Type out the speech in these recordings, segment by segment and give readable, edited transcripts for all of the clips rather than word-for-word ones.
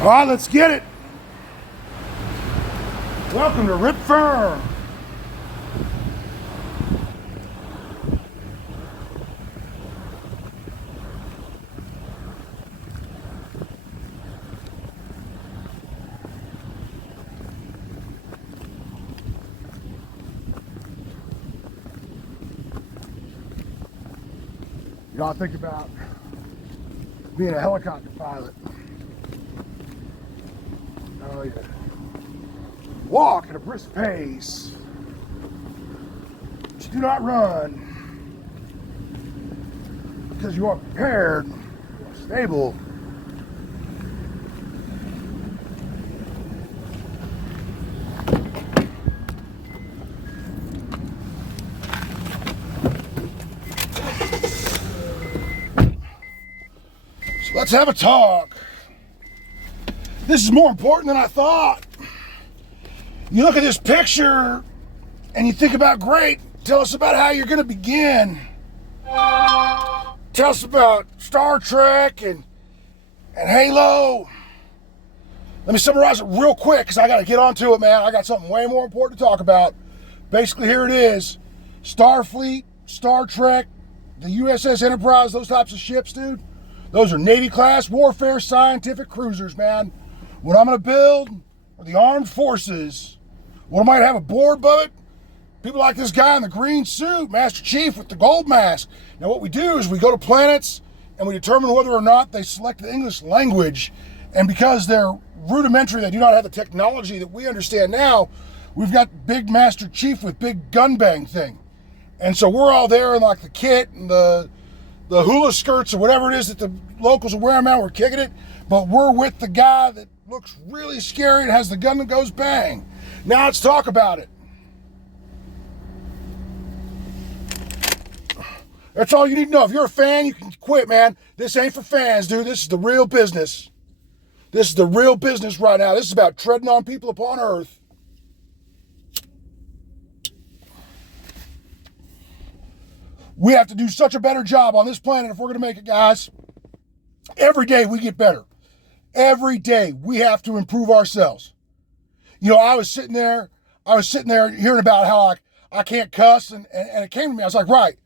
All right, let's get it. Welcome to Rip Firm. You know, I think about being a helicopter pilot. Oh yeah. Walk at a brisk pace. But you do not run because you are prepared, you are stable. So let's have a talk. This is more important than I thought. You look at this picture and you think about, great, tell us about how you're going to begin. Tell us about Star Trek and Halo. Let me summarize it real quick because I got to get onto it, man. I got something way more important to talk about. Basically, here it is. Starfleet, Star Trek, the USS Enterprise, those types of ships, dude. Those are Navy-class warfare scientific cruisers, man. What I'm going to build are the armed forces. What I might have aboard above it, people like this guy in the green suit, Master Chief with the gold mask. Now what we do is we go to planets and we determine whether or not they select the English language. And because they're rudimentary, they do not have the technology that we understand now, we've got big Master Chief with big gun bang thing. And so we're all there in like the kit and the hula skirts or whatever it is that the locals are wearing, man, we're kicking it. But we're with the guy that looks really scary and has the gun that goes bang. Now let's talk about it. That's all you need to know. If you're a fan, you can quit, man. This ain't for fans, dude. This is the real business. This is the real business right now. This is about treading on people upon Earth. We have to do such a better job on this planet if we're going to make it, guys. Every day we get better. Every day we have to improve ourselves. You know, I was sitting there hearing about how I can't cuss, and it came to me. I was like, right,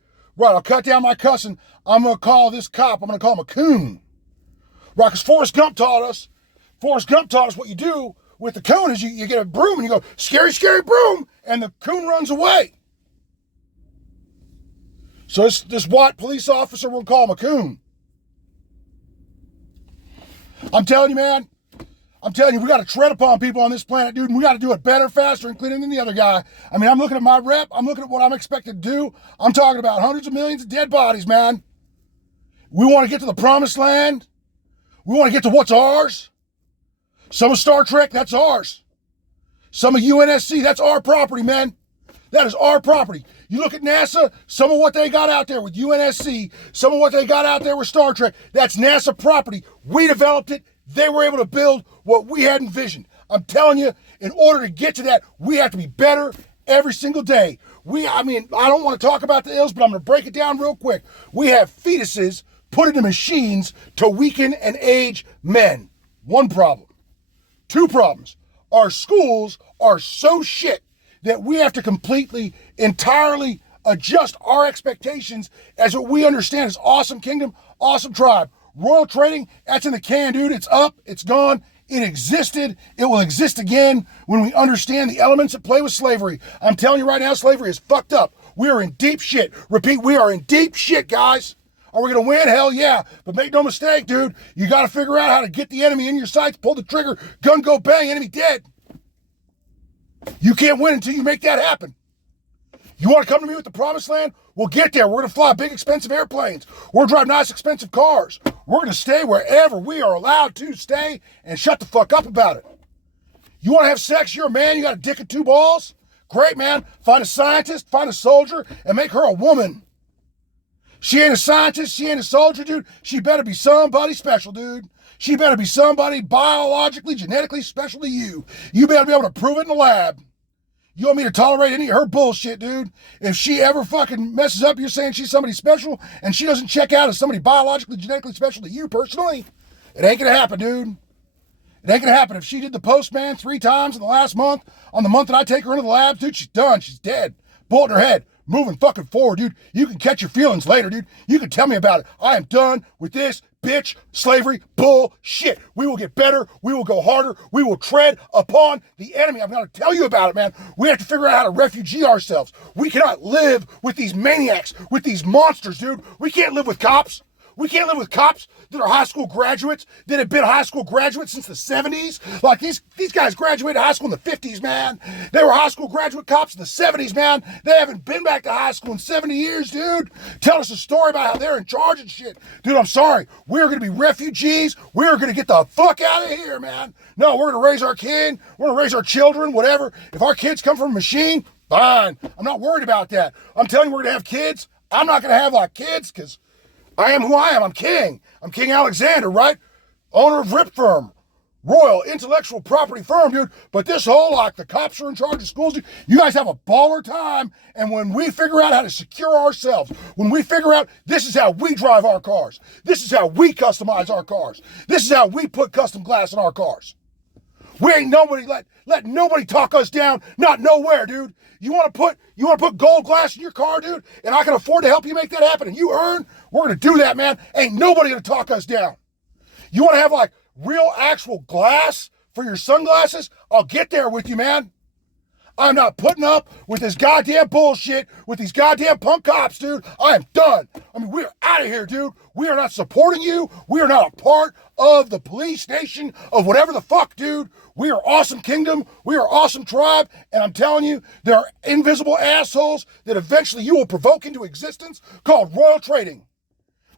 I'll cut down my cussing. I'm going to call this cop, I'm going to call him a coon. Right, because Forrest Gump taught us what you do with the coon is you get a broom and you go, scary, scary broom, and the coon runs away. So this white police officer, we'll call him a coon. I'm telling you, man. We got to tread upon people on this planet, dude, and we got to do it better, faster, and cleaner than the other guy. I mean, I'm looking at my rep. I'm looking at what I'm expected to do. I'm talking about hundreds of millions of dead bodies, man. We want to get to the promised land. We want to get to what's ours. Some of Star Trek, that's ours. Some of UNSC, that's our property, man. That is our property. You look at NASA, some of what they got out there with UNSC, some of what they got out there with Star Trek, that's NASA property. We developed it. They were able to build what we had envisioned. I'm telling you, in order to get to that, we have to be better every single day. I don't want to talk about the ills, but I'm going to break it down real quick. We have fetuses put into machines to weaken and age men. One problem. Two problems. Our schools are so shit that we have to completely, entirely adjust our expectations as what we understand as awesome kingdom, awesome tribe. Royal trading, that's in the can, dude. It's up, it's gone, it existed, it will exist again when we understand the elements that play with slavery. I'm telling you right now, slavery is fucked up. We are in deep shit. Repeat, we are in deep shit, guys. Are we gonna win? Hell yeah. But make no mistake, dude, you gotta figure out how to get the enemy in your sights, pull the trigger, gun go bang, enemy dead. You can't win until you make that happen. You want to come to me with the promised land? We'll get there. We're going to fly big, expensive airplanes. We're going to drive nice, expensive cars. We're going to stay wherever we are allowed to stay and shut the fuck up about it. You want to have sex? You're a man. You got a dick and two balls? Great, man. Find a scientist, find a soldier, and make her a woman. She ain't a scientist. She ain't a soldier, dude. She better be somebody special, dude. She better be somebody biologically, genetically special to you. You better be able to prove it in the lab. You want me to tolerate any of her bullshit, dude? If she ever fucking messes up, you're saying she's somebody special and she doesn't check out as somebody biologically, genetically special to you personally? It ain't gonna happen, dude. It ain't gonna happen. If she did the postman 3 times in the last month, on the month that I take her into the labs, dude, she's done. She's dead. Bullet in her head. Moving fucking forward, dude. You can catch your feelings later, dude. You can tell me about it. I am done with this bitch slavery bullshit. We will get better. We will go harder. We will tread upon the enemy. I'm going to tell you about it, man. We have to figure out how to refugee ourselves. We cannot live with these maniacs, with these monsters, dude. We can't live with cops. We can't live with cops that are high school graduates, that have been high school graduates since the 70s. Like these guys graduated high school in the 50s, man. They were high school graduate cops in the 70s, man. They haven't been back to high school in 70 years, dude. Tell us a story about how they're in charge and shit. Dude, I'm sorry. We're going to be refugees. We're going to get the fuck out of here, man. No, we're going to raise our kid. We're going to raise our children, whatever. If our kids come from a machine, fine. I'm not worried about that. I'm telling you, we're going to have kids. I'm not going to have like kids because I am who I am. I'm king. I'm King Alexander, right? Owner of Rip Firm. Royal intellectual property firm, dude. But this whole, like, the cops are in charge of schools, dude. You guys have a baller time. And when we figure out how to secure ourselves, when we figure out this is how we drive our cars, this is how we customize our cars, this is how we put custom glass in our cars. We ain't nobody, let nobody talk us down. Not nowhere, dude. You want to put gold glass in your car, dude? And I can afford to help you make that happen. And you earn, we're going to do that, man. Ain't nobody going to talk us down. You want to have like real actual glass for your sunglasses? I'll get there with you, man. I'm not putting up with this goddamn bullshit with these goddamn punk cops, dude. I am done. I mean, we're out of here, dude. We are not supporting you. We are not a part of the police nation of whatever the fuck, dude. We are awesome kingdom. We are awesome tribe. And I'm telling you, there are invisible assholes that eventually you will provoke into existence called royal trading.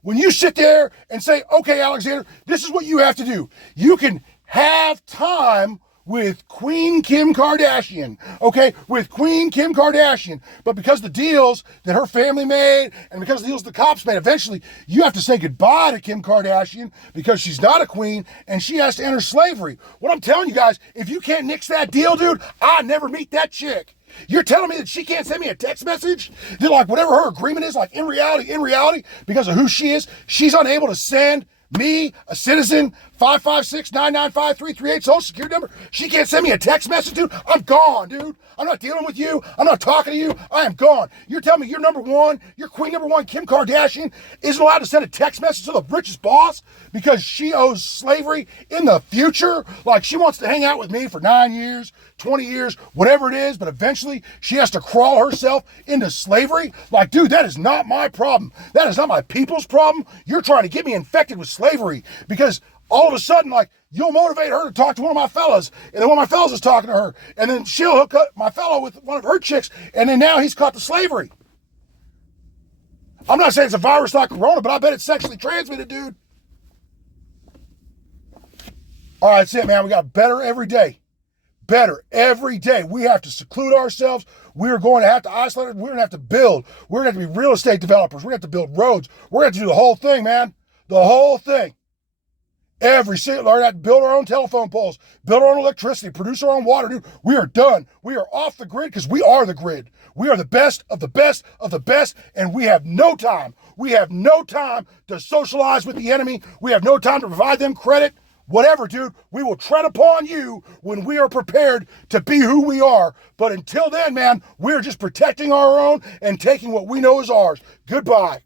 When you sit there and say, okay, Alexander, this is what you have to do. You can have time with Queen Kim Kardashian, okay? With Queen Kim Kardashian. But because the deals that her family made and because the deals the cops made, eventually you have to say goodbye to Kim Kardashian because she's not a queen and she has to enter slavery. What I'm telling you guys, if you can't nix that deal, dude, I'll never meet that chick. You're telling me that she can't send me a text message? That like whatever her agreement is, like in reality, because of who she is, she's unable to send me, a citizen, 556-995-338 social security number. She can't send me a text message, dude. I'm gone, dude. I'm not dealing with you. I'm not talking to you. I am gone. You're telling me you're number one, your queen number one, Kim Kardashian, isn't allowed to send a text message to the richest boss because she owes slavery in the future? Like she wants to hang out with me for 9 years, 20 years, whatever it is, but eventually she has to crawl herself into slavery? Like, dude, that is not my problem. That is not my people's problem. You're trying to get me infected with slavery because all of a sudden, like, you'll motivate her to talk to one of my fellas, and then one of my fellas is talking to her, and then she'll hook up my fellow with one of her chicks, and then now he's caught the slavery. I'm not saying it's a virus like corona, but I bet it's sexually transmitted, dude. All right, that's it, man. We got better every day. Better every day. We have to seclude ourselves. We're going to have to isolate. We're going to have to build. We're going to have to be real estate developers. We're going to have to build roads. We're going to have to do the whole thing, man. The whole thing. Every single, learn how to build our own telephone poles, build our own electricity, produce our own water, dude. We are done. We are off the grid because we are the grid. We are the best of the best of the best, and we have no time. We have no time to socialize with the enemy. We have no time to provide them credit. Whatever, dude, we will tread upon you when we are prepared to be who we are. But until then, man, we're just protecting our own and taking what we know is ours. Goodbye.